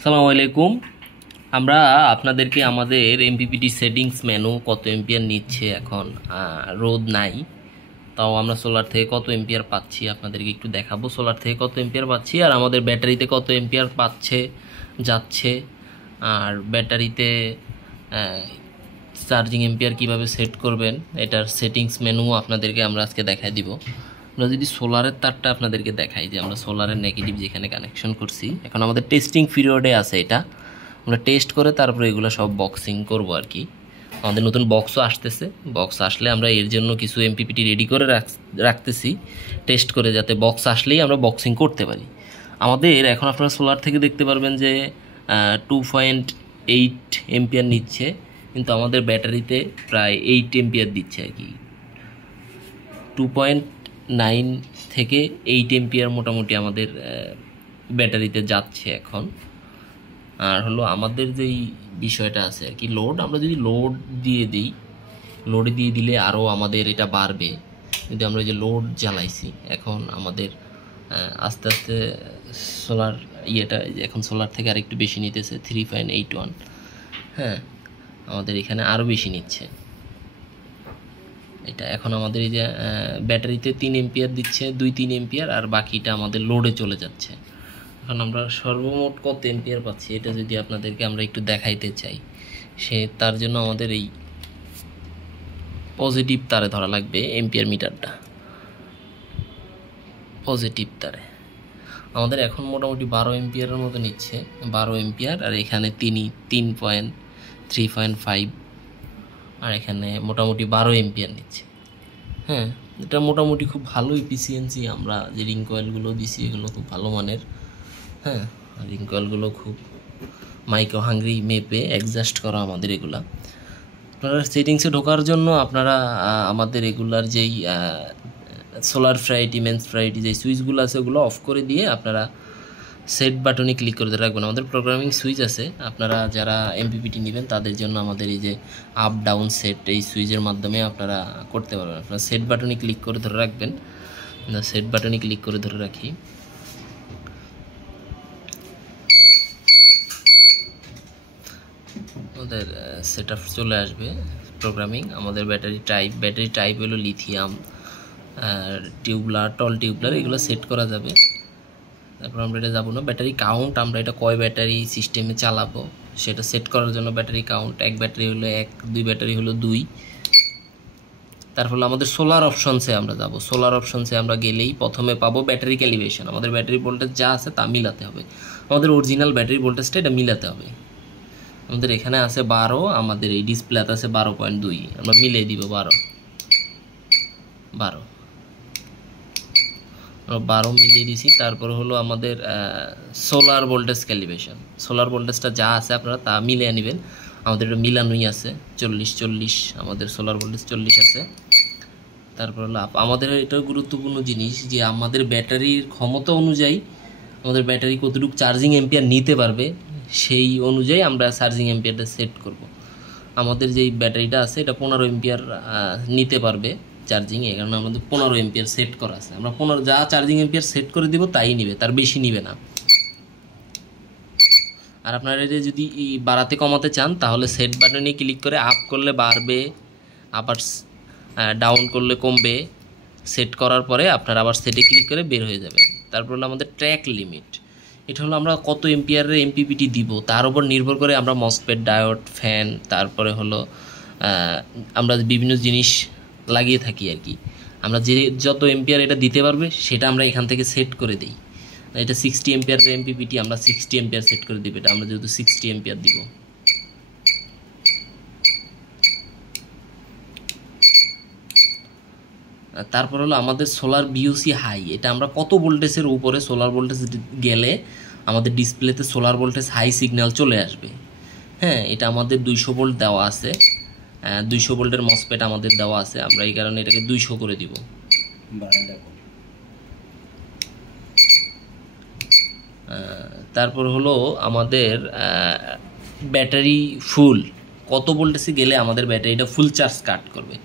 আসসালামু আলাইকুম। আমরা আপনাদেরকে আমাদের এমপিপিটি সেটিংস মেনু কত এম্পিয়ার নিচ্ছে এখন রোদ নাই, তাও আমরা সোলার থেকে কত এম্পিয়ার পাচ্ছি আপনাদেরকে একটু দেখাবো। সোলার থেকে কত এম্পিয়ার পাচ্ছি আর আমাদের ব্যাটারিতে কত এম্পিয়ার পাচ্ছে যাচ্ছে, আর ব্যাটারিতে চার্জিং এম্পিয়ার কিভাবে সেট করবেন এটার সেটিংস মেনু আপনাদেরকে আমরা আজকে দেখাই দিব। আমরা যদি সোলারের তারটা আপনাদেরকে দেখাই, যে আমরা সোলারের নেগেটিভ যেখানে কানেকশন করছি, এখন আমাদের টেস্টিং পিরিয়ডে আছে, এটা আমরা টেস্ট করে তারপরে এগুলো সব বক্সিং করব আর কি। আমাদের নতুন বক্সও আসতেছে, বক্স আসলে আমরা এর জন্য কিছু এমপিপিটি রেডি করে রাখতেছি টেস্ট করে, যাতে বক্স আসলেই আমরা বক্সিং করতে পারি। আমাদের এখন আপনারা সোলার থেকে দেখতে পারবেন যে 2.8 এম্পিয়ার নিচ্ছে, কিন্তু আমাদের ব্যাটারিতে প্রায় 8 এম্পিয়ার দিচ্ছে আর কি। 2.9 থেকে 8 এম্পিয়ার মোটামুটি আমাদের ব্যাটারিতে যাচ্ছে এখন। আর হলো আমাদের যেই বিষয়টা আছে আর কি, লোড, আমরা যদি লোড দিয়ে দিই, লোডে দিয়ে দিলে আরও আমাদের এটা বাড়বে। যদি আমরা যে লোড জ্বালাইছি, এখন আমাদের আস্তে আস্তে সোলার এখন সোলার থেকে আরেকটু বেশি নিতেছে 3.81। হ্যাঁ, আমাদের এখানে আরও বেশি নিচ্ছে এটা। এখন আমাদের এই যে ব্যাটারিতে 3 এম্পিয়ার দিচ্ছে, 2-3 এম্পিয়ার, আর বাকিটা আমাদের লোডে চলে যাচ্ছে। এখন আমরা সর্বমোট কত এম্পিয়ার পাচ্ছি এটা যদি আপনাদেরকে আমরা একটু দেখাইতে চাই, তার জন্য আমাদের এই পজিটিভ তারে ধরা লাগবে এম্পিয়ার মিটারটা। পজিটিভ তারে আমাদের এখন মোটামুটি 12 এম্পিয়ারের মতো নিচ্ছে, 12 এম্পিয়ার, আর এখানে 3.5, আর এখানে মোটামুটি 12 এম্পিয়ার নিচ্ছে। হ্যাঁ, এটা মোটামুটি খুব ভালো এফিসিয়েন্সি। আমরা যে রিং কয়েলগুলো দিছি এগুলো খুব ভালো মানের। হ্যাঁ, রিং কয়েলগুলো খুব মাইক্রো হাঙ্গ্রি মেপে অ্যাডজাস্ট করা আমাদের এগুলা। আপনারা সেটিংসে ঢোকার জন্য আপনারা আমাদের রেগুলার যেই সোলার প্রায়োরিটি, মেন্স প্রায়োরিটি যে সুইচগুলো আছে ওগুলো অফ করে দিয়ে আপনারা সেট বাটনে ক্লিক করে রাখবেন। আমাদের প্রোগ্রামিং সুইচ আছে, আপনারা যারা এমপিপিটি নেবেন তাদের জন্য আমাদের এই যে আপ ডাউন সেট, এই সুইচের মাধ্যমে আপনারা করতে পারবেন। আপনারা সেট বাটনে ক্লিক করে ধরে রাখবেন। সেট বাটনে ক্লিক করে ধরে রাখি, আমাদের সেট আপ চলে আসবে প্রোগ্রামিং। আমাদের ব্যাটারি টাইপ হলো লিথিয়াম, টিউবলার, টল টিউবলার, এগুলো সেট করা যাবে। তারপর আমরা এটা যাবো না, ব্যাটারি কাউন্ট, আমরা এটা কয় ব্যাটারি সিস্টেমে চালাবো সেটা সেট করার জন্য ব্যাটারি কাউন্ট, 1 ব্যাটারি হলো 1, 2 ব্যাটারি হলো 2। তারপর আমাদের সোলার অপশনসে আমরা যাব। সোলার অপশনসে আমরা গেলেই প্রথমে পাবো ব্যাটারি ক্যালিব্রেশন। আমাদের ব্যাটারি ভোল্টেজ যা আছে তা মিলাতে হবে, আমাদের অরিজিনাল ব্যাটারি ভোল্টেজটা এটা মিলাতে হবে। আমাদের এখানে আছে 12, আমাদের এই ডিসপ্লেতে আছে 12.2, আমরা মিলিয়ে দিব 12 মিলিয়ে দিছি। তারপর হলো আমাদের সোলার ভোল্টেজ ক্যালিব্রেশন। সোলার ভোল্টেজটা যা আছে আপনারা তা মিলিয়ে নেবেন। আমাদের এটা মিলানোই আছে 40, আমাদের সোলার ভোল্টেজ 40 আছে। তারপর হলো আমাদের এটা গুরুত্বপূর্ণ জিনিস যে আমাদের ব্যাটারির ক্ষমতা অনুযায়ী আমাদের ব্যাটারি কতটুকু চার্জিং এম্পিয়ার নিতে পারবে, সেই অনুযায়ী আমরা চার্জিং এম্পিয়ারটা সেট করব। আমাদের যেই ব্যাটারিটা আছে এটা 15 এম্পিয়ার নিতে পারবে চার্জিং, এই কারণে আমাদের 15 এম্পিয়ার সেট করা আছে। আমরা 15 যা চার্জিং এম্পিয়ার সেট করে দিব তাই নিবে, তার বেশি নিবে না। আর আপনারা যদি বাড়াতে কমাতে চান তাহলে সেট বাটনে ক্লিক করে আপ করলে বাড়বে, আবার ডাউন করলে কমবে। সেট করার পরে আপনারা আবার সেটে ক্লিক করে বের হয়ে যাবেন। তারপর হলো আমাদের ট্র্যাক লিমিট, এটা হলো আমরা কত এম্পিয়ারের এমপিপিটি দিব তার উপর নির্ভর করে আমরা মসফেট, ডায়োড, ফ্যান, তারপরে হলো আমরা বিভিন্ন জিনিস লাগিয়ে থাকি আর কি। আমরা যত এম্পিয়ার এটা দিতে পারবে সেটা আমরা এখান থেকে সেট করে দিই। এটা 60 এম্পিয়ারের এমপিপিটি, আমরা 60 এম্পিয়ার সেট করে দিব। এটা আমরা যেহেতু 60 এম্পিয়ার দিব। তারপর হলো আমাদের সোলার বিওসি হাই, এটা আমরা কত ভোল্টেজের উপরে সোলার ভোল্টেজ গেলে আমাদের ডিসপ্লেতে সোলার ভোল্টেজ হাই সিগন্যাল চলে আসবে। হ্যাঁ, এটা আমাদের 200 ভোল্ট দেওয়া আছে, 200 ভোল্টের মসফেট আমাদের দেওয়া আছে, আমরা এই কারণে এটাকে 200 করে দিব। তারপর হলো আমাদের ব্যাটারি ফুল কত ভোল্টেজে গেলে আমাদের ব্যাটারিটা ফুল চার্জ কাট করবে।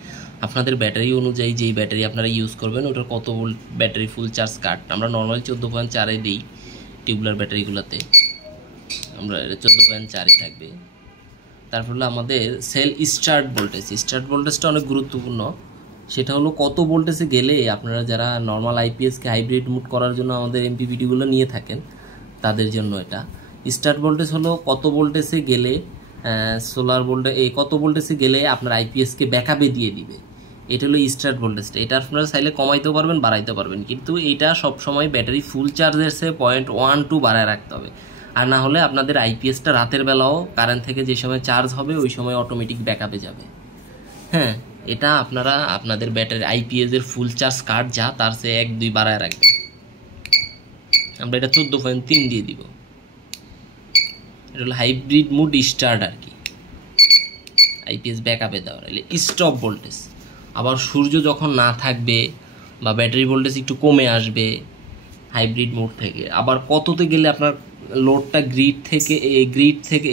আপনাদের ব্যাটারি অনুযায়ী যেই ব্যাটারি আপনারা ইউজ করবেন ওটার কত ভোল্ট ব্যাটারি ফুল চার্জ কাট। আমরা নর্মালি 14.4 দিই টিউবলার ব্যাটারিগুলোতে। আমরা এটা 14.4ই থাকবে। তারপর হলো আমাদের সেল স্টার্ট ভোল্টেজটা অনেক গুরুত্বপূর্ণ। সেটা হলো কত ভোল্টেজে গেলে, আপনারা যারা নর্মাল আইপিএসকে হাইব্রিড মুড করার জন্য আমাদের এমপিপিটিগুলো নিয়ে থাকেন তাদের জন্য এটা স্টার্ট ভোল্টেজ হলো কত ভোল্টেজে গেলে সোলার ভোল্টেজ কত ভোল্টেজে গেলে আপনার আইপিএসকে ব্যাকআপে দিয়ে দিবে। এটা হলো স্টার্ট ভোল্টেজটা। এটা আপনারা চাইলে কমাইতেও পারবেন, বাড়াইতে পারবেন, কিন্তু এটা সবসময় ব্যাটারি ফুল চার্জের সে 0.12 বাড়ায় রাখতে হবে। আর না হলে আপনাদের আইপিএসটা রাতের বেলাও কারেন্ট থেকে যে সময় চার্জ হবে ওই সময় অটোমেটিক ব্যাকআপে যাবে। হ্যাঁ, এটা আপনারা আপনাদের ব্যাটারি আইপিএসের ফুল চার্জ কার্ড যা তার সে 1-2 বাড়ায় রাখবেন। আমরা এটা 14.3 দিয়ে দিব। এটা হলো হাইব্রিড মুড স্টার্ট আর কি, আইপিএস ব্যাকআপে দেওয়ার। স্টপ ভোল্টেজ, আবার সূর্য যখন না থাকবে বা ব্যাটারি ভোল্টেজ একটু কমে আসবে হাইব্রিড মোড থেকে, আবার কততে গেলে আপনার লোডটা গ্রিড থেকে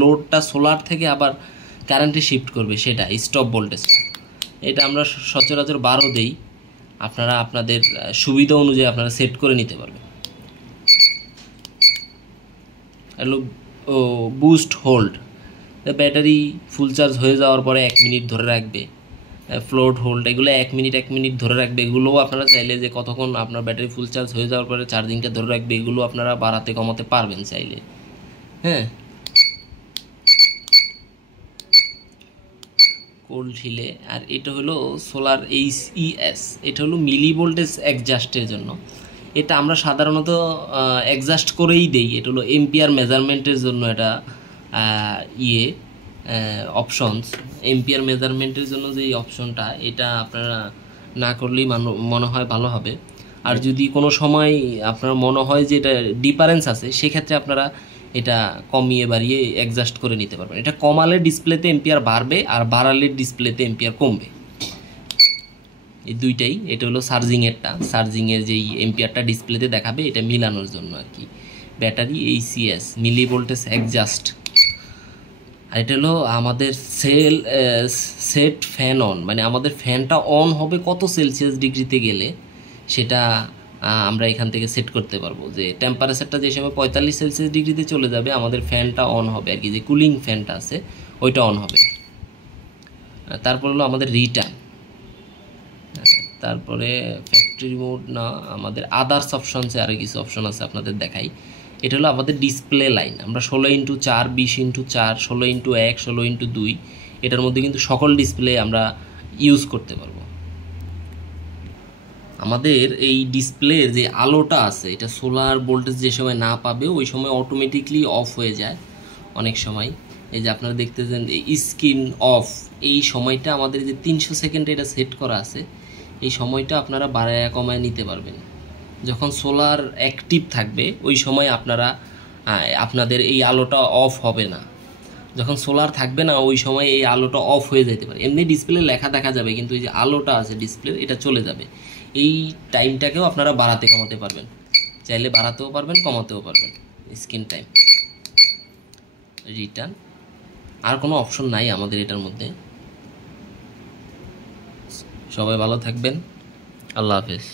লোডটা সোলার থেকে আবার কারেন্টে শিফট করবে, সেটা স্টপ ভোল্টেজটা। এটা আমরা সচরাচর 12 দেই, আপনারা আপনাদের সুবিধা অনুযায়ী আপনারা সেট করে নিতে পারবেন। Hello, boost hold, battery full charge হয়ে যাওয়ার পরে 1 মিনিট ধরে রাখবে। ফ্লোট হোল্ড, এগুলো 1 মিনিট ধরে রাখবে। এগুলোও আপনারা চাইলে যে কতক্ষণ আপনার ব্যাটারি ফুল চার্জ হয়ে যাওয়ার পরে চার্জিংটা ধরে রাখবে, এগুলো আপনারা বাড়াতে কমাতে পারবেন চাইলে। হ্যাঁ, কোল্ড হিলে। আর এটা হলো সোলার এইচইএস, এটা হলো মিলি ভোল্টেজ অ্যাডজাস্টের জন্য। এটা আমরা সাধারণত অ্যাডজাস্ট করেই দেই। এটা হলো এম্পিয়ার মেজারমেন্টের জন্য, এটা অপশনস এম্পিয়ার মেজারমেন্টের জন্য যে অপশনটা, এটা আপনারা না করলেই মনে হয় ভালো হবে। আর যদি কোনো সময় আপনার মনে হয় যে এটা ডিফারেন্স আছে, সেক্ষেত্রে আপনারা এটা কমিয়ে বাড়িয়ে অ্যাডজাস্ট করে নিতে পারবেন। এটা কমালে ডিসপ্লেতে এম্পিয়ার বাড়বে, আর বাড়ালে ডিসপ্লেতে এম্পিয়ার কমবে, এই দুইটাই। এটা হলো চার্জিংয়ের যেই এম্পিয়ারটা ডিসপ্লেতে দেখাবে, এটা মিলানোর জন্য আর কি। ব্যাটারি এইচইএস, মিলি ভোল্টেজ অ্যাডজাস্ট। আর এটা হলো আমাদের সেট ফ্যান অন, মানে আমাদের ফ্যানটা অন হবে কত সেলসিয়াস ডিগ্রিতে গেলে, সেটা আমরা এখান থেকে সেট করতে পারবো। যে টেম্পারেচারটা যে সময় 45 সেলসিয়াস ডিগ্রিতে চলে যাবে, আমাদের ফ্যানটা অন হবে আর কি, যে কুলিং ফ্যানটা আছে ওইটা অন হবে। তারপর হলো আমাদের রিটার্ন, তারপরে ফ্যাক্টরি মোড না, আমাদের আদার্স অপশনসে আরও কিছু অপশন আছে, আপনাদের দেখাই। এটা হলো আমাদের ডিসপ্লে লাইন। আমরা 16x4, 20x4, 16x1, 16x2, এটার মধ্যে কিন্তু সকল ডিসপ্লে আমরা ইউজ করতে পারবো। আমাদের এই ডিসপ্লের যে আলোটা আছে, এটা সোলার ভোল্টেজ যে সময় না পাবে ওই সময় অটোমেটিকলি অফ হয়ে যায় অনেক সময়। এই যে আপনারা দেখতেছেন স্ক্রিন অফ, এই সময়টা আমাদের যে 300 সেকেন্ডে এটা সেট করা আছে, এই সময়টা আপনারা বাড়ায় কমায় নিতে পারবেন। যখন সোলার অ্যাক্টিভ থাকবে ওই সময় আপনাদের এই আলোটা অফ হবে না। যখন সোলার থাকবে না ওই সময় এই আলোটা অফ হয়ে যেতে পারে। এমনি ডিসপ্লে লেখা দেখা যাবে, কিন্তু এই যে আলোটা আছে ডিসপ্লে, এটা চলে যাবে। এই টাইমটাকেও আপনারা বাড়াতে কমাতে পারবেন, চাইলে বাড়াতেও পারবেন, কমাতেও পারবেন স্ক্রিন টাইম। রিটার্ন, আর কোনো অপশন নাই আমাদের এটার মধ্যে। সবাই ভালো থাকবেন, আল্লাহ হাফেজ।